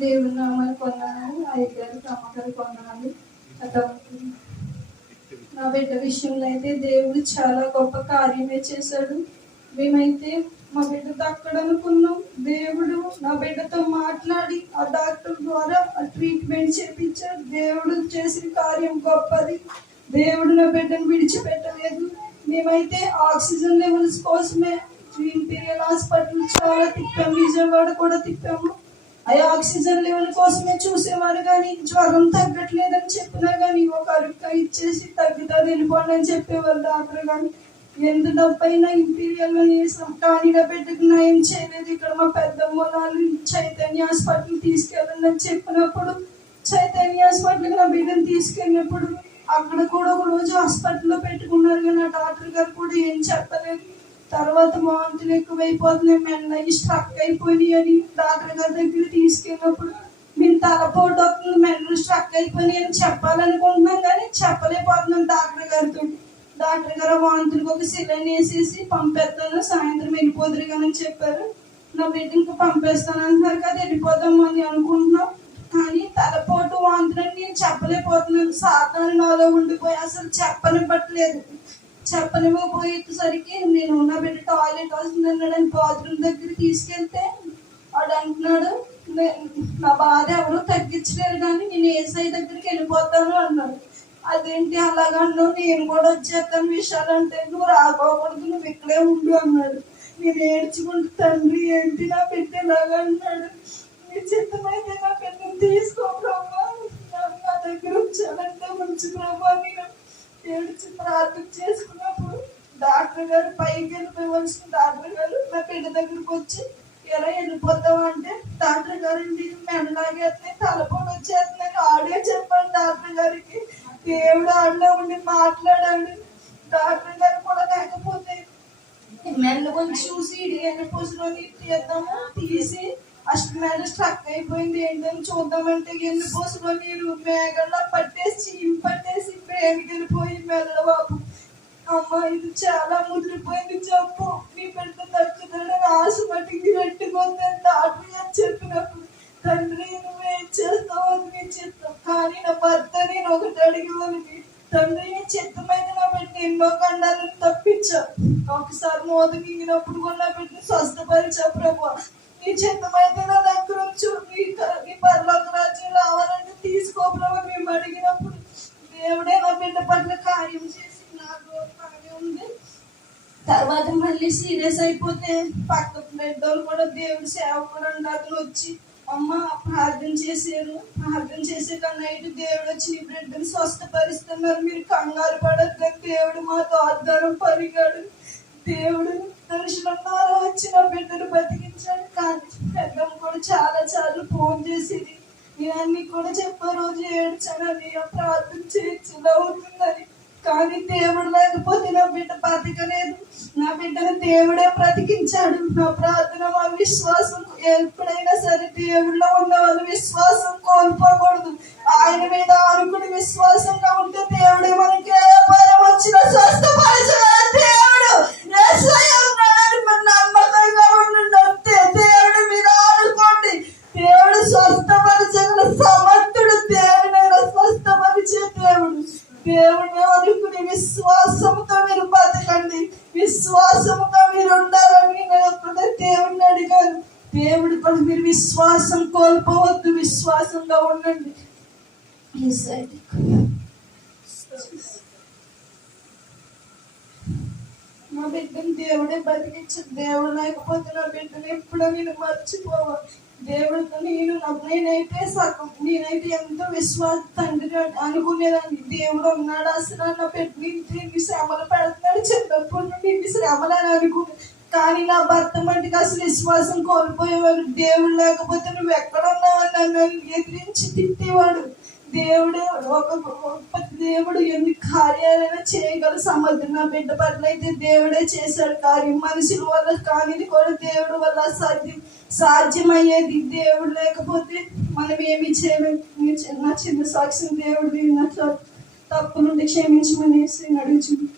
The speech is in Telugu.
దేవుడి నామాన్ని కొన్నాను అయ్యగారు అమ్మగారు కొన్నాను అట్లా నా బిడ్డ విషయంలో అయితే దేవుడు చాలా గొప్ప కార్యమే చేశాడు. మేమైతే మా బిడ్డ దక్కడనుకున్నాం. దేవుడు నా బిడ్డతో మాట్లాడి ఆ డాక్టర్ ద్వారా ఆ ట్రీట్మెంట్ చేపించాడు. దేవుడు చేసిన కార్యం గొప్పది. దేవుడు నా బిడ్డను విడిచిపెట్టలేదు. మేమైతే ఆక్సిజన్ లెవెల్స్ కోసమే ఇంపీరియల్ హాస్పిటల్ చాలా తిప్పాము విజయవాడ కూడా తిప్పాము. అయ్యా ఆక్సిజన్ లెవెల్ కోసమే చూసేవారు కానీ జ్వరం తగ్గట్లేదని చెప్పినా కానీ ఒక అరుక ఇచ్చేసి తగ్గుతుంది వెళ్ళిపోండి అని చెప్పేవారు డాక్టర్ కానీ ఎంత డబ్బైనా ఇంపీరియల్ వేసాం. టానిగా పెట్టుకున్నా ఏం చేయలేదు. ఇక్కడ మా పెద్దమ్మ వాళ్ళు చైతన్య హాస్పిటల్ తీసుకెళ్ళండి అని చెప్పినప్పుడు చైతన్య హాస్పిటల్కి నా బిడ్డను తీసుకెళ్ళినప్పుడు అక్కడ కూడా ఒక రోజు హాస్పిటల్లో పెట్టుకున్నారు కానీ ఆ డాక్టర్ గారు కూడా ఏం చెప్పలేదు. తర్వాత వాంతులు ఎక్కువైపోతున్నాయి మెల్లగా స్ట్రక్ అయిపోయి అని డాక్టర్ గారి దగ్గర తీసుకెళ్ళినప్పుడు మీరు తలపోటు వస్తుంది మెండలు స్ట్రక్ అయిపోయి అని చెప్పాలనుకుంటున్నాం కానీ చెప్పలేకపోతున్నాం డాక్టర్ గారితో. డాక్టర్ గారు వాంతులకు ఒక సిలైన్ వేసేసి పంపేస్తాను సాయంత్రం వెళ్ళిపోదురు కానీ చెప్పారు. నా బిడ్డ ఇంకా పంపేస్తాను అంటున్నారు కదా వెళ్ళిపోదాం అని అనుకుంటున్నాం. కానీ తలపోటు వాంతులని నేను చెప్పలేకపోతున్నాను. సాధారణ నాలో ఉండిపోయి అసలు చెప్పనివ్వట్లేదు. చెప్పనివ్వబోయేసరికి నేను నా బిడ్డ టాయిలెట్ వస్తుంది అన్నాడని బాత్రూమ్ దగ్గర తీసుకెళ్తే వాడు అంటున్నాడు నా బాధ ఎవరు తగ్గించలేరు కానీ నేను ఏసఐ దగ్గరికి వెళ్ళిపోతాను అన్నాడు. అదేంటి అలాగన్నావు నేను కూడా వచ్చేస్తాను విషయాలు అంటే నువ్వు రాకోకూడదు నువ్వు ఇక్కడే ఉండు అన్నాడు. నేను ఏడ్చుకుంటూ తండ్రి ఏంటి నా బిడ్డ ఇలాగ అన్నాడు. నీ చిత్తమైతే నా బిడ్డను తీసుకో నా దగ్గర ఉంచాలంటే ఉంచు ప్రభా నేను ఏడ్చి ప్రార్థన చేసుకున్నప్పుడు డాక్టర్ గారు పైకి వెళ్ళిపోవలసిన డాక్టర్ గారు నా బిడ్డ దగ్గరకు వచ్చి ఎలా వెళ్ళిపోతావు అంటే డాక్టర్ గారు నీకు తలపోటు వచ్చేస్తున్నాయి ఆడియో చెప్పాను డాక్టర్ గారికి. దేవుడు ఆడలో ఉండి మాట్లాడాడు. డాక్టర్ గారు కూడా లేకపోతే మెల్ల కొంచెం చూసి ఇడియన్న పూసలోని తీద్దాము తీసి అష్ట మేడ స్ట్రక్ అయిపోయింది. ఏంటని చూద్దామంటే ఎన్ని పూసలో నీరు మేఘల్లో పట్టేసి మెల్ల బాబు అమ్మ ఇది చాలా ముదిరిపోయింది చెప్పు. నీ బిడ్డ తగ్గుతాడని ఆశ మట్టికి పెట్టుకుందని డాక్టర్ అని చెప్పినప్పుడు. తండ్రి నువ్వేం చేస్తావు నీ చిత్తం కానీ నా భర్త నేను ఒకటి అడిగి తండ్రి నీ చిత్తమైతే నా బిడ్డ ఎన్నో కండాలను తప్పించా. ఒకసారి మోద మింగినప్పుడు కూడా నా బిడ్డని స్వస్థపరిచా ప్రభు. నీ చిత్తమైతే నా దగ్గర ఉంచు. నీ క- నీ మళ్ళీ సీరియస్ అయిపోతే పక్క పెద్దోళ్ళు కూడా దేవుడు సేవకుడు అతను వచ్చి అమ్మ ప్రార్థన చేశారు. ప్రార్థన చేసాక నైట్ దేవుడు వచ్చి నీ బిడ్డను స్వస్థపరుస్తున్నారు. మీరు కంగారు పడద్దు. దేవుడు మాతో ఆధారం పరిగాడు దేవుడు మనుషులున్నారో వచ్చి నా బిడ్డను బతికించాడు. కానీ పెద్దమ్మ కూడా చాలా సార్లు ఫోన్ చేసేది. ఇవన్నీ కూడా చెప్పే రోజు ఏడ్చానని ప్రార్థన చేయొచ్చు అవుతుందని కానీ దేవుడు లేకపోతే నా బిడ్డ బతకలేదు. నా బిడ్డను దేవుడే బ్రతికించాడు. నా ప్రార్థన మా విశ్వాసం ఎప్పుడైనా సరే దేవుడిలో ఉన్న వాళ్ళు విశ్వాసం కోల్పోకూడదు. ఆయన మీద అనుకుని విశ్వాసంగా ఉంటే దేవుడే మనకి ఏ భయం వచ్చినా స్వస్థపరచగల దేవుడు. నమ్మకంగా ఉండండి. అంతే దేవుడు మీరు ఆనుకోండి. దేవుడు స్వస్థపరచగల సమర్థుడు దేవుడైనా స్వస్థపరిచే దేవుడు. దేవుడిని అనుకుని విశ్వాసం విశ్వాసముగా మీరు ఉండాలని నేను దేవుడిని అడిగాను. దేవుడి కూడా మీరు విశ్వాసం కోల్పోవద్దు విశ్వాసంగా ఉండండి. నా బిడ్డను దేవుడే బతికించు దేవుడు లేకపోతే నా బిడ్డను ఎప్పుడో నేను మర్చిపోవాలి దేవుడితో నేను నేనైతే సగం నేనైతే ఎంతో విశ్వాస తండ్రి అనుకునేదాన్ని. దేవుడు ఉన్నాడు అసలు నా పెట్టి ఇన్ని శ్రమలు పెడుతున్నాడు చిన్నప్పటి నుండి ఇన్ని శ్రమలు అని అనుకునే కానీ నా భర్త మటుకు అసలు విశ్వాసం కోల్పోయేవాడు. దేవుడు లేకపోతే నువ్వు ఎక్కడ ఉన్నావు అని నన్ను ఎదిరించి తిట్టేవాడు. దేవుడు ఒక గొప్ప దేవుడు ఎన్ని కార్యాలైనా చేయగల సమర్థన నా బిడ్డ పట్ల అయితే దేవుడే చేశాడు కార్యం. మనుషుల వల్ల కానిది కూడా దేవుడు వల్ల సాధ్యం సాధ్యమయ్యేది దేవుడు లేకపోతే మనం ఏమి చేయలేము నా చిన్న చిన్న సాక్ష్యం దేవుడు నా తప్పు నుండి క్షమించమని అడుగుచున్నాను.